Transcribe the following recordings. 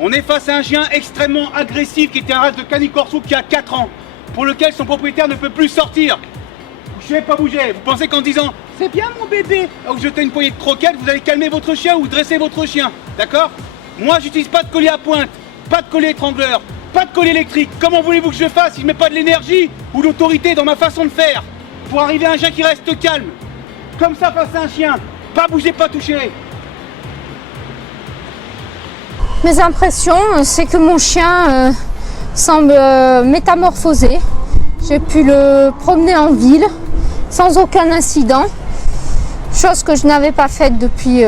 On est face à un chien extrêmement agressif qui était un race de Canicorso qui a 4 ans, pour lequel son propriétaire ne peut plus sortir. Bougez, pas bouger. Vous pensez qu'en disant « c'est bien mon bébé » ou jeter une poignée de croquettes, vous allez calmer votre chien ou dresser votre chien, d'accord? Moi, j'utilise pas de collier à pointe, pas de collier étrangleur, pas de collier électrique. Comment voulez-vous que je fasse si je mets pas de l'énergie ou l'autorité dans ma façon de faire pour arriver à un chien qui reste calme? Comme ça face à un chien, pas bouger, pas toucher. Mes impressions, c'est que mon chien semble métamorphosé. J'ai pu le promener en ville sans aucun incident, chose que je n'avais pas faite depuis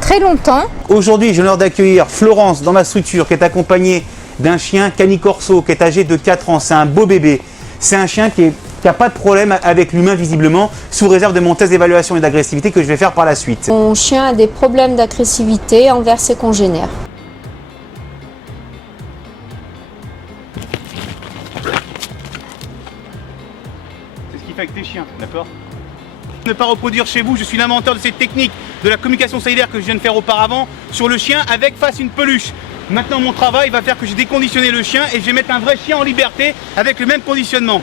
très longtemps. Aujourd'hui, j'ai l'honneur d'accueillir Florence dans ma structure qui est accompagnée d'un chien Canicorso qui est âgé de 4 ans. C'est un beau bébé. C'est un chien qui n'a pas de problème avec l'humain visiblement, sous réserve de mon test d'évaluation et d'agressivité que je vais faire par la suite. Mon chien a des problèmes d'agressivité envers ses congénères. C'est ce qu'il fait avec tes chiens, d'accord? Ne pas reproduire chez vous, je suis l'inventeur de cette technique de la communication cellulaire que je viens de faire auparavant sur le chien avec face une peluche. Maintenant mon travail va faire que j'ai déconditionné le chien et je vais mettre un vrai chien en liberté avec le même conditionnement.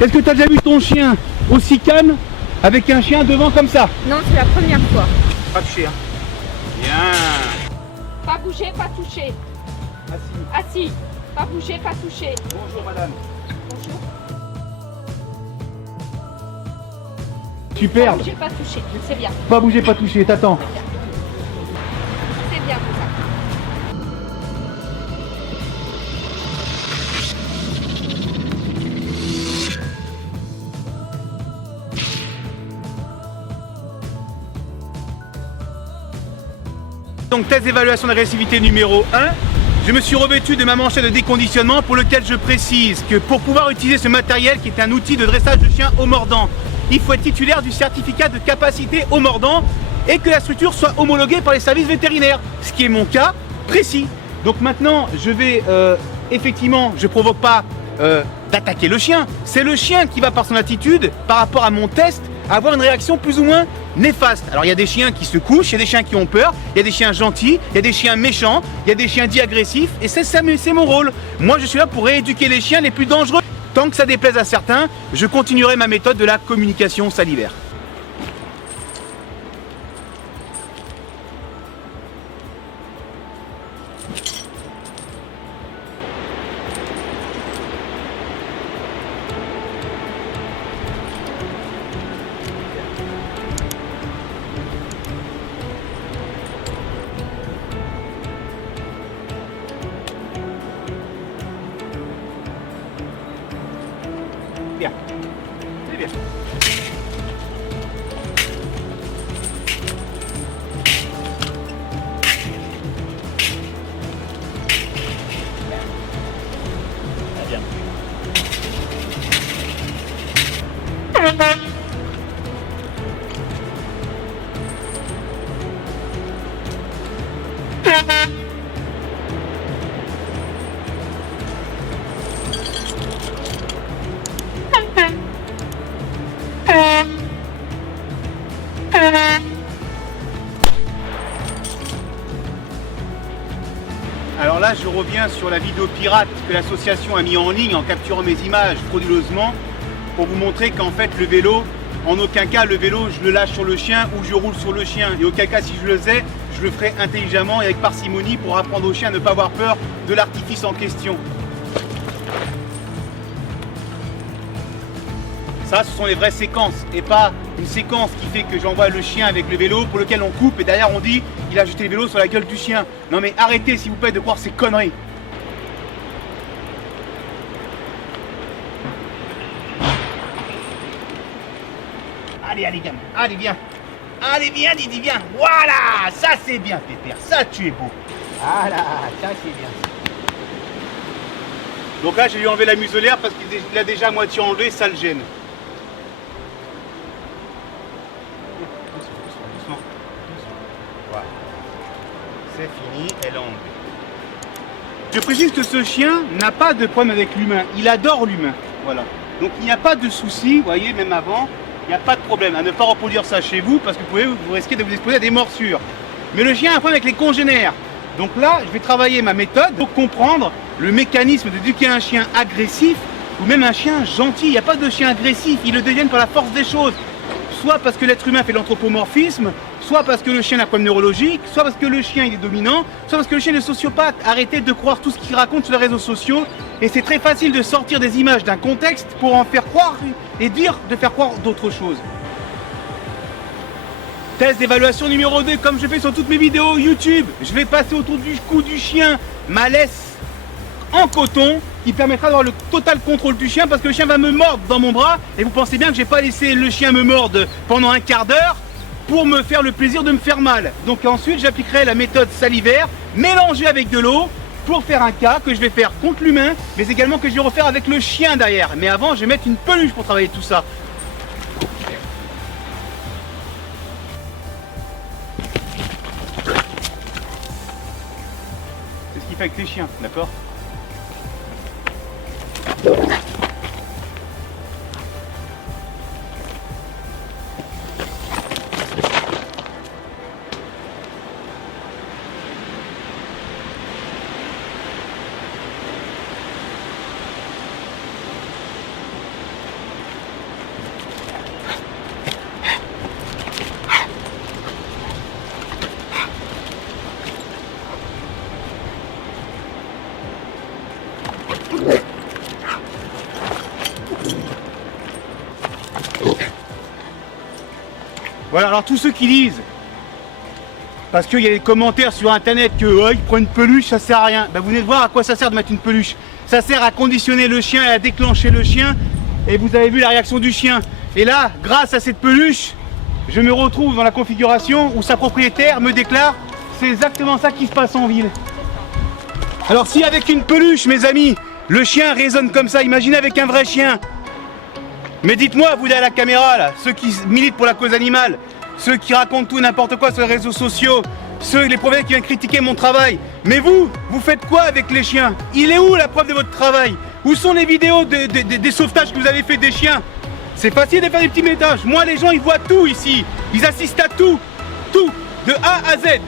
Est-ce que tu as déjà vu ton chien aussi calme avec un chien devant comme ça? Non, c'est la première fois. Pas touché, hein. Bien. Pas bouger, pas toucher. Assis. Assis. Pas bouger, pas toucher. Bonjour madame. Bonjour. Superbe. Pas bouger, pas toucher. C'est bien. Pas bouger, pas toucher, t'attends. C'est bien tout ça. Donc test d'évaluation d'agressivité numéro 1, je me suis revêtu de ma manchette de déconditionnement pour lequel je précise que pour pouvoir utiliser ce matériel qui est un outil de dressage de chien au mordant, il faut être titulaire du certificat de capacité au mordant et que la structure soit homologuée par les services vétérinaires, ce qui est mon cas précis. Donc maintenant je vais effectivement, je provoque pas d'attaquer le chien, c'est le chien qui va par son attitude, par rapport à mon test, avoir une réaction plus ou moins néfaste. Alors il y a des chiens qui se couchent, il y a des chiens qui ont peur, il y a des chiens gentils, il y a des chiens méchants, il y a des chiens dits agressifs et c'est mon rôle. Moi je suis là pour rééduquer les chiens les plus dangereux. Tant que ça déplaise à certains, je continuerai ma méthode de la communication salivaire. Bien. C'est bien. Bien. Alors là, je reviens sur la vidéo pirate que l'association a mis en ligne en capturant mes images frauduleusement pour vous montrer qu'en fait le vélo, en aucun cas le vélo je le lâche sur le chien ou je roule sur le chien. Et aucun cas si je le faisais, je le ferais intelligemment et avec parcimonie pour apprendre au chien à ne pas avoir peur de l'artifice en question. Ça, ce sont les vraies séquences et pas une séquence qui fait que j'envoie le chien avec le vélo pour lequel on coupe et derrière on dit il a jeté le vélo sur la gueule du chien. Non mais arrêtez s'il vous plaît de croire ces conneries. Allez, allez, gamin. Allez, viens. Allez, viens, Didi, viens. Voilà, ça c'est bien, Pépère. Ça, tu es beau. Voilà, ça c'est bien. Donc là, je vais lui enlever la muselière parce qu'il a déjà à moitié enlevé, ça le gêne. Doucement. Voilà. C'est fini, elle enlève. Je précise que ce chien n'a pas de problème avec l'humain. Il adore l'humain. Voilà. Donc il n'y a pas de souci, vous voyez, même avant. il n'y a pas de problème à ne pas reproduire ça chez vous parce que vous risquez de vous exposer à des morsures. Mais le chien a un problème avec les congénères. Donc là, je vais travailler ma méthode pour comprendre le mécanisme d'éduquer un chien agressif ou même un chien gentil. Il n'y a pas de chien agressif, ils le deviennent par la force des choses. Soit parce que l'être humain fait l'anthropomorphisme, soit parce que le chien a un problème neurologique, soit parce que le chien il est dominant, soit parce que le chien est sociopathe. Arrêtez de croire tout ce qu'il raconte sur les réseaux sociaux. Et c'est très facile de sortir des images d'un contexte pour en faire croire et de faire croire d'autres choses. Test d'évaluation numéro 2, comme je fais sur toutes mes vidéos YouTube. Je vais passer autour du cou du chien ma laisse en coton qui permettra d'avoir le total contrôle du chien parce que le chien va me mordre dans mon bras et vous pensez bien que je n'ai pas laissé le chien me mordre pendant un quart d'heure pour me faire le plaisir de me faire mal. Donc ensuite j'appliquerai la méthode salivaire mélangée avec de l'eau pour faire un cas que je vais faire contre l'humain mais également que je vais refaire avec le chien derrière. Mais avant je vais mettre une peluche pour travailler tout ça. C'est ce qu'il fait avec les chiens, d'accord ? Voilà, alors tous ceux qui disent, parce qu'il y a des commentaires sur internet que oh, il prend une peluche, ça sert à rien. Ben, vous venez de voir à quoi ça sert de mettre une peluche. Ça sert à conditionner le chien et à déclencher le chien. Et vous avez vu la réaction du chien. Et là, grâce à cette peluche, je me retrouve dans la configuration où sa propriétaire me déclare c'est exactement ça qui se passe en ville. Alors si avec une peluche, mes amis, le chien résonne comme ça, imaginez avec un vrai chien. Mais dites-moi, vous derrière la caméra, là, ceux qui militent pour la cause animale, ceux qui racontent tout et n'importe quoi sur les réseaux sociaux, les professionnels qui viennent critiquer mon travail. Mais vous faites quoi avec les chiens? Il est où la preuve de votre travail? Où sont les vidéos des sauvetages que vous avez fait des chiens? C'est facile de faire des petits métages. Moi, les gens, ils voient tout ici. Ils assistent à tout. Tout. De A à Z.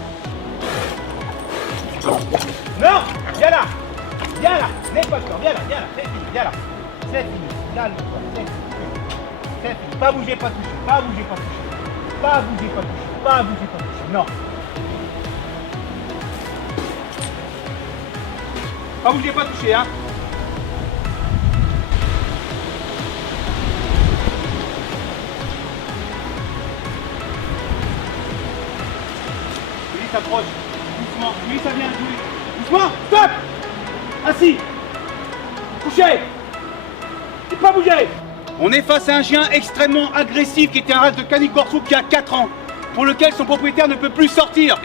Non, viens là. Viens là. N'aie pas peur. Viens là. C'est fini. Viens là. C'est fini. Calme-toi. C'est fini. C'est fini. Pas bouger, pas toucher. Pas bouger, pas toucher. Pas bouger, pas toucher. Pas bouger, pas toucher. Non. Pas bouger, pas toucher, hein. Lui, s'approche. Doucement. Lui, ça vient. Doucement. Stop. Assis. Couché. Et pas bouger. On est face à un chien extrêmement agressif qui était un race de Canicorso qui a 4 ans, pour lequel son propriétaire ne peut plus sortir.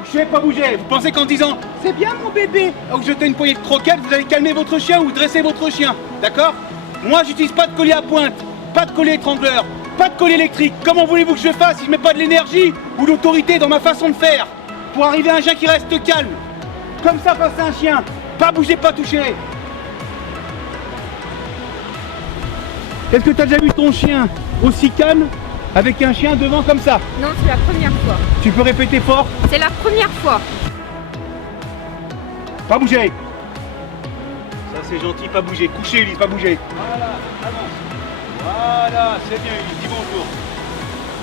Couché, pas bouger. Vous pensez qu'en disant « C'est bien mon bébé » ou jeter une poignée de croquettes, vous allez calmer votre chien ou dresser votre chien. D'accord? Moi, j'utilise pas de collier à pointe, pas de collier étrangleur, pas de collier électrique. Comment voulez-vous que je fasse si je mets pas de l'énergie ou l'autorité dans ma façon de faire pour arriver à un chien qui reste calme? Comme ça face à un chien. Pas bouger, pas toucher. Est-ce que tu as déjà vu ton chien aussi calme avec un chien devant comme ça? Non, c'est la première fois. Tu peux répéter fort? C'est la première fois. Pas bouger. Ça c'est gentil, pas bouger. Coucher Ulysse, pas bouger. Voilà, avance. Voilà, c'est bien Ulysse, dis bonjour.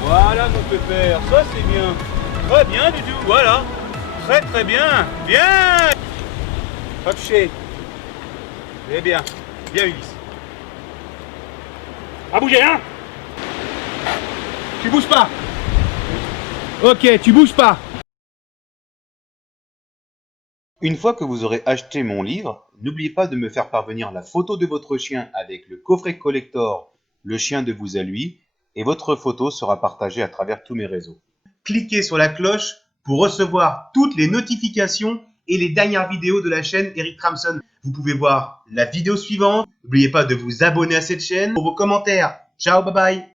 Voilà mon pépère, ça c'est bien. Très bien du tout, voilà. Très très bien. Bien. Pas toucher. Eh bien, bien Ulysse. Pas bouger, hein? Tu bouges pas. Ok, tu bouges pas. Une fois que vous aurez acheté mon livre, n'oubliez pas de me faire parvenir la photo de votre chien avec le coffret collector Le chien de vous à lui, et votre photo sera partagée à travers tous mes réseaux. Cliquez sur la cloche pour recevoir toutes les notifications et les dernières vidéos de la chaîne Eric Tramson. Vous pouvez voir la vidéo suivante. N'oubliez pas de vous abonner à cette chaîne. Pour vos commentaires, ciao, bye bye.